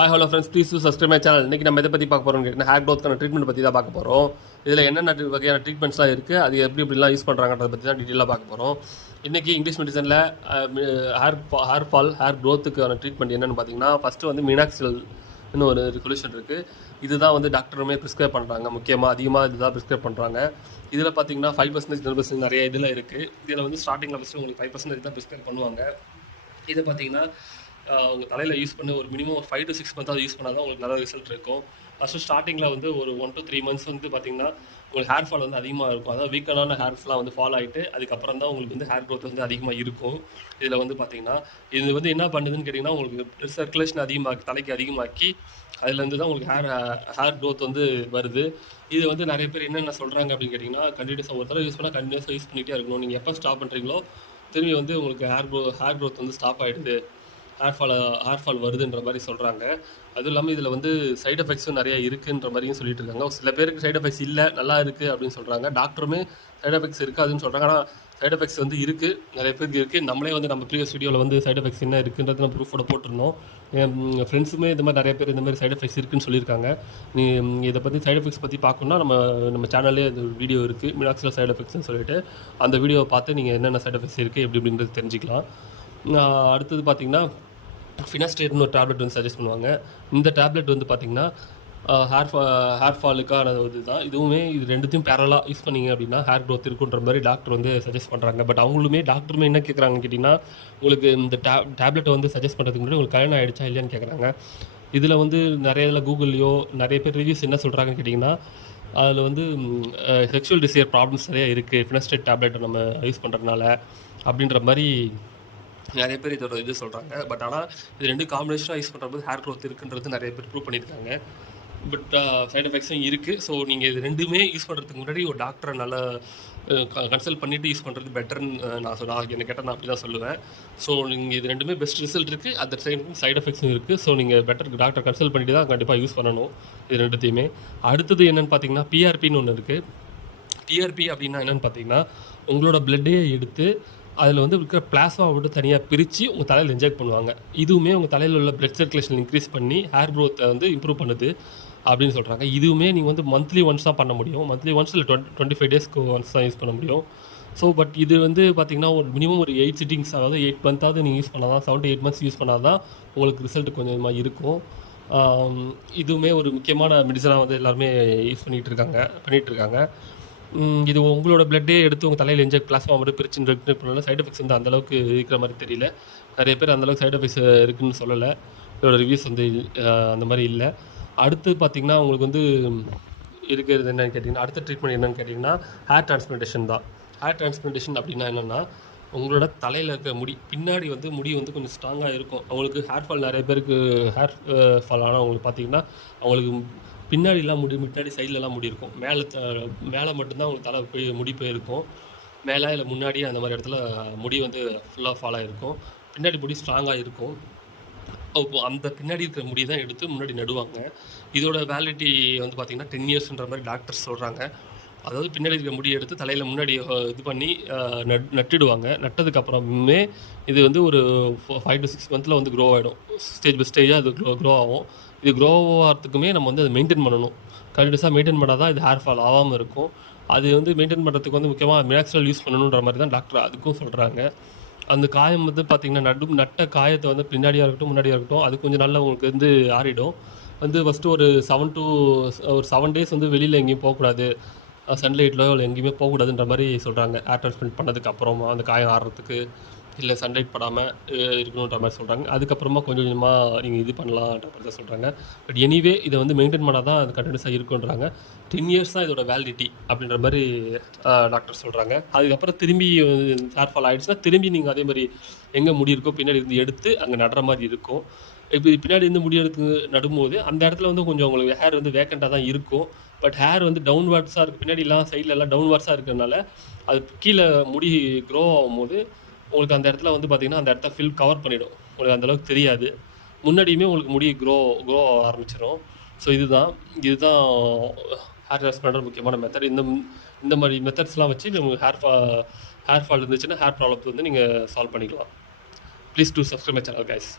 Hi hello friends please subscribe my channel இன்றைக்கி நம்ம எதை பற்றி பார்க்க போகிறோம் கேட்டிங்கன்னா ஹேர் க்ரோத்துக்கான ட்ரீட்மெண்ட் பற்றி தான் பார்க்க போகிறோம் இதில் என்னென்ன வகையான ட்ரீட்மெண்ட்ஸ்லாம் இருக்குது அது எப்படி எப்படிலாம் யூஸ் பண்ணுறாங்கன்றத பற்றி தான் டீட்டெயிலாக பார்க்க போகிறோம் இன்றைக்கி இங்கிலீஷ் மெடிசனில் ஹேர் ஹேர் ஃபால் ஹேர் க்ரோத்துக்கான ட்ரீட்மெண்ட் என்னென்னு பார்த்தீங்கன்னா ஃபஸ்ட்டு வந்து மினாக்சில் இன்னும் ஒரு ரெகுலேஷன் இருக்குது இதுதான் வந்து டாக்டருமே ப்ரிஸ்கிரைப் பண்ணுறாங்க முக்கியமாக அதிகமாக இதுதான் ப்ரிஸ்கிரைப் பண்ணுறாங்க இதில் பார்த்தீங்கன்னா ஃபைவ் பர்சன்டேஜ் டென் பர்சன்டேஜ் நிறைய இதில் இருக்குது இதில் வந்து ஸ்டார்டிங்கில் ஃபஸ்ட்டு உங்களுக்கு ஃபைவ் பர்சன்டேஜ் தான் ப்ரிஸ்கிரைப் பண்ணுவாங்க. இது பார்த்தீங்கன்னா உங்கள் தலையில் யூஸ் பண்ண ஒரு மினிமம் ஒரு ஃபைவ் டு சிக்ஸ் மந்த்தாவது யூஸ் பண்ணால் தான் உங்களுக்கு நல்ல ரிசல்ட் இருக்கும். ஃபஸ்ட்டு ஸ்டார்டிங்கில் வந்து ஒரு ஒன் டு த்ரீ மந்த்ஸ் வந்து பார்த்தீங்கன்னா உங்களுக்கு ஹேர் ஃபால் வந்து அதிகமாக இருக்கும். அதாவது வீக்கனான ஹேர்ஸ்லாம் வந்து ஃபால் ஆகிட்டு அதுக்கப்புறம் தான் உங்களுக்கு வந்து ஹேர் க்ரோத் வந்து அதிகமாக இருக்கும். இதில் வந்து பார்த்தீங்கன்னா இது வந்து என்ன பண்ணுதுன்னு கேட்டிங்கன்னா உங்களுக்கு சர்க்குலேஷன் அதிகமாக்கி தலைக்கு அதிகமாக்கி அதுலேருந்து தான் உங்களுக்கு ஹேர் ஹேர் க்ரோத் வந்து வருது. இது வந்து நிறைய பேர் என்னென்ன சொல்கிறாங்க அப்படின்னு கேட்டிங்கன்னா கண்டினியூஸாக ஒரு தடவை யூஸ் பண்ணால் கண்டினியூஸாக யூஸ் பண்ணிகிட்டே இருக்கணும். நீங்கள் எப்போ ஸ்டாப் பண்ணுறீங்களோ திரும்பி வந்து உங்களுக்கு ஹேர் க்ரோ ஹேர் க்ரோத் வந்து ஸ்டாப் ஆகிடுது ஹேர் ஃபால் ஹேர் ஃபால் வருதுன்ற மாதிரி சொல்கிறாங்க அதுவும் இல்லாமல் இதில் வந்து சைட் எஃபெக்ட்ஸும் நிறைய இருக்குன்ற மாதிரியும் சொல்லிட்டு இருக்காங்க. சில பேருக்கு சைடு எஃபெக்ட்ஸ் இல்லை நல்லா இருக்குது அப்படின்னு சொல்கிறாங்க டாக்டருமே சைட் எஃபெக்ட்ஸ் இருக்காதுன்னு சொல்கிறாங்க ஆனால் சைட் எஃபெக்ட்ஸ் வந்து இருக்குது நிறைய பேருக்கு இருக்குது நம்மளே வந்து நம்ம ப்ரீவியஸ் வீடியோவில் வந்து சைடு எஃபெக்ட்ஸ் என்ன இருக்குன்றது நம்ம ப்ரூஃபோட போட்டிருந்தோம். என் ஃப்ரெண்ட்ஸுமே இந்த மாதிரி நிறைய பேர் இந்த மாதிரி சைடு எஃபெக்ட்ஸ் இருக்குன்னு சொல்லியிருக்காங்க. நீ இதை பற்றி சைட் எஃபெக்ட்ஸ் பற்றி பார்க்கணுன்னா நம்ம நம்ம சேனல்லே அந்த வீடியோ இருக்குது மினாக்சில் சைடு எஃபெக்ட்ஸ்னு சொல்லிட்டு அந்த வீடியோவை பார்த்து நீங்கள் என்னென்ன சைட் எஃபெக்ட்ஸ் இருக்குது எப்படி அப்படின்றது தெரிஞ்சுக்கலாம். அடுத்தது பார்த்தீங்கன்னா ஃபினாஸ்டேட்னு ஒரு டேப்லெட் வந்து சஜஸ்ட் பண்ணுவாங்க. இந்த டேப்லெட் வந்து பார்த்தீங்கன்னா ஹேர் ஃபா ஹேர் ஃபாலுக்கான இது தான் இதுவுமே இது ரெண்டுத்தையும் பேரலாக யூஸ் பண்ணிங்க அப்படின்னா ஹேர் க்ரோத் இருக்குன்ற மாதிரி டாக்டர் வந்து சஜஸ்ட் பண்ணுறாங்க பட் அவங்களுமே டாக்டருமே என்ன கேட்குறாங்கன்னு கேட்டிங்கன்னா உங்களுக்கு இந்த டே டேப்லெட்டை வந்து சஜஸ்ட் பண்ணுறதுக்கு முன்னாடி உங்களுக்கு கல்யாணம் ஆகிடுச்சா இல்லையான்னு கேட்குறாங்க இதில் வந்து நிறைய இதில் கூகுள்லையோ நிறைய பேர் ரிவ்யூஸ் என்ன சொல்கிறாங்கன்னு கேட்டிங்கன்னா அதில் வந்து செக்ஷுவல் டிசையர் ப்ராப்ளம்ஸ் நிறையா இருக்குது ஃபினஸ்டேட் டேப்லெட்டை நம்ம யூஸ் பண்ணுறதுனால அப்படின்ற மாதிரி நிறைய பேர் இதோட இது சொல்கிறாங்க பட் ஆனால் இது ரெண்டு காம்பினேஷனாக யூஸ் பண்ணுறப்போது ஹேர் க்ரோத் இருக்குன்றது நிறைய பேர் ப்ரூவ் பண்ணியிருக்காங்க. பட் சைட் எஃபெக்ட்ஸும் இருக்குது ஸோ நீங்கள் இது ரெண்டுமே யூஸ் பண்ணுறதுக்கு முன்னாடி ஒரு டாக்டரை நல்லா கன்சல்ட் பண்ணிவிட்டு யூஸ் பண்ணுறது பெட்டர்னு நான் சொன்னால் என்ன கேட்டால் நான் அப்படி தான் சொல்லுவேன். ஸோ நீங்கள் இது ரெண்டுமே பெஸ்ட் ரிசல்ட் இருக்குது அட் த சேம் சைட் எஃபெக்ட்ஸும் இருக்குது ஸோ நீங்கள் பெட்டர் டாக்டர் கன்சல்ட் பண்ணிட்டு தான் கண்டிப்பாக யூஸ் பண்ணணும் இது ரெண்டுத்தையுமே. அடுத்தது என்னென்னு பார்த்தீங்கன்னா பிஆர்பின்னு ஒன்று இருக்குது டிஆர்பி அப்படின்னா என்னன்னு பார்த்தீங்கன்னா உங்களோட பிளட்டே எடுத்து அதில் வந்து இருக்கிற பிளாஸ்மாவை மட்டும் தனியாக பிரித்து உங்கள் தலையில் இன்ஜெக்ட் பண்ணுவாங்க. இதுவுமே உங்கள் தலையில் உள்ள பிளட் சர்க்குலேஷன் இன்க்ரீஸ் பண்ணி ஹேர் க்ரோத்தை வந்து இம்ப்ரூவ் பண்ணுது அப்படின்னு சொல்கிறாங்க இதுவுமே நீங்கள் வந்து மந்த்லி ஒன்ஸ் தான் பண்ண முடியும். மந்த்லி ஒன்ஸ் இல்லை டுவெண்ட்டி டுவெண்ட்டி ஃபைவ் டேஸ்க்கு ஒன்ஸ் தான் யூஸ் பண்ண முடியும். ஸோ பட் இது வந்து பார்த்தீங்கன்னா ஒரு மினிமம் ஒரு எயிட் சிட்டிங்ஸ் அதாவது எயிட் மந்த்தாவது நீங்கள் யூஸ் பண்ணால் தான் செவன் எயிட் மந்த்ஸ் யூஸ் பண்ணால் தான் உங்களுக்கு ரிசல்ட் கொஞ்சமாக இருக்கும். இதுவுமே ஒரு முக்கியமான மெடிசனாக வந்து எல்லாருமே யூஸ் பண்ணிகிட்டு இருக்காங்க பண்ணிகிட்டு இருக்காங்க. இது உங்களோட பிளட்டே எடுத்து உங்கள் தலையில் இன்ஜெக்ட் பிளாஸ்மா மட்டும் பிரிச்சு இன்ஜெக்ட் சைடு எஃபெக்ட்ஸ் வந்து அந்தளவுக்கு இருக்கிற மாதிரி தெரியல. நிறைய பேர் அந்தளவுக்கு சைட் எஃபெக்ட்ஸ் இருக்குன்னு சொல்லலை. இதோட ரிவ்யூஸ் வந்து அந்த மாதிரி இல்லை. அடுத்து பார்த்திங்கன்னா உங்களுக்கு வந்து இருக்கிறது என்னென்னு கேட்டிங்கன்னா அடுத்த ட்ரீட்மெண்ட் என்னன்னு கேட்டிங்கன்னா ஹேர் டிரான்ஸ்பிளான்டேஷன் தான். ஹேர் டிரான்ஸ்பிளான்டேஷன் அப்படின்னா என்னென்னா உங்களோட தலையில் இருக்க முடி பின்னாடி வந்து முடி வந்து கொஞ்சம் ஸ்ட்ராங்காக இருக்கும். அவங்களுக்கு ஹேர் ஃபால் நிறைய பேருக்கு ஹேர் ஃபால் ஆனால் அவங்களுக்கு பார்த்தீங்கன்னா அவங்களுக்கு பின்னாடிலாம் முடி முன்னாடி சைட்லலாம் முடி இருக்கும் மேலே மேலே மட்டும்தான் உங்களுக்கு தலை போய் முடி போயிருக்கும். மேலே இல்லை முன்னாடி அந்த மாதிரி இடத்துல முடி வந்து ஃபுல்லாக ஃபாலாக இருக்கும் பின்னாடி முடி ஸ்ட்ராங்காக இருக்கும். அப்போது அந்த பின்னாடி இருக்கிற முடி தான் எடுத்து முன்னாடி நடுவாங்க. இதோட வேலிட்டி வந்து பார்த்திங்கன்னா டென் இயர்ஸ்ன்ற மாதிரி டாக்டர்ஸ் சொல்கிறாங்க அதாவது பின்னாடி இருக்கிற முடியை எடுத்து தலையில் முன்னாடி இது பண்ணி நட் நட்டுடுவாங்க. நட்டதுக்கப்புறமே இது வந்து ஒரு ஃபைவ் டு சிக்ஸ் மந்தில் வந்து க்ரோ ஆகிடும் ஸ்டேஜ் பை ஸ்டேஜாக அது க்ரோ க்ரோ ஆகும். இது க்ரோ ஆகிறதுக்குமே நம்ம வந்து அதை மெயின்டைன் பண்ணணும். கண்டினியூஸாக மெயின்டைன் பண்ணால் தான் இது ஹேர் ஃபால் ஆகாமல் இருக்கும். அது வந்து மெயின்டைன் பண்ணுறதுக்கு வந்து முக்கியமாக மினாக்சல் யூஸ் பண்ணணுன்ற மாதிரி தான் டாக்டர் அதுக்கும் சொல்கிறாங்க அந்த காயம் வந்து பார்த்திங்கன்னா நடு நட்ட காயத்தை வந்து பின்னாடியாக இருக்கட்டும் முன்னாடியாக இருக்கட்டும் அது கொஞ்சம் நல்லா உங்களுக்கு வந்து ஆறிடும். வந்து ஃபஸ்ட்டு ஒரு செவன் டு ஒரு செவன் டேஸ் வந்து வெளியில் எங்கேயும் போகக்கூடாது. சன்லைட்டில் அவள் எங்கேயுமே போகக்கூடாதுன்ற மாதிரி சொல்கிறாங்க ஏர் டிரான்ஸ்பிளான்ட் பண்ணதுக்கு அப்புறமா அந்த காயம் ஆடுறதுக்கு இல்லை சன்லைட் படாமல் இருக்கணுன்ற மாதிரி சொல்கிறாங்க அதுக்கப்புறமா கொஞ்சம் கொஞ்சமாக நீங்கள் இது பண்ணலான்ற மாதிரி தான் சொல்கிறாங்க பட் எனிவே இதை வந்து மெயின்டைன் பண்ணால் தான் அது கண்டினியூஸாக இருக்குன்றாங்க. டென் இயர்ஸ் தான் இதோட வேலிடிட்டி அப்படின்ற மாதிரி டாக்டர் சொல்கிறாங்க அதுக்கப்புறம் திரும்பி ஹேர் ஃபால் ஆகிடுச்சுன்னா திரும்பி நீங்கள் அதே மாதிரி எங்கே முடி இருக்கோ பின்னாடி இருந்து எடுத்து அங்கே நடுற மாதிரி இருக்கும். இப்போ பின்னாடி இருந்து முடி எடுத்து நடும்போது அந்த இடத்துல வந்து கொஞ்சம் உங்களுக்கு ஹேர் வந்து வேக்கண்ட்டாக தான் இருக்கும். பட் ஹேர் வந்து டவுன்வர்ட்ஸாக இருக்குது பின்னாடிலாம் சைடில் எல்லாம் டவுன்வர்ட்ஸாக இருக்கிறதுனால அது கீழே முடி க்ரோ ஆகும்போது உங்களுக்கு அந்த இடத்துல வந்து பார்த்திங்கன்னா அந்த இடத்த ஃபில் கவர் பண்ணிவிடும் உங்களுக்கு அந்தளவுக்கு தெரியாது. முன்னாடியுமே உங்களுக்கு முடி க்ரோ க்ரோ ஆரம்பிச்சிடும் ஸோ இதுதான் இதுதான் ஹேர் டிரான்ஸ்பிளான்டர் முக்கியமான மெத்தட் இந்த இந்த மாதிரி மெத்தட்ஸ்லாம் வச்சு உங்களுக்கு ஹேர் ஃபா ஹேர் ஃபால் இருந்துச்சுன்னா ஹேர் ப்ராப்ளத்தை வந்து நீங்கள் சால்வ் பண்ணிக்கலாம். Please do subscribe my channel guys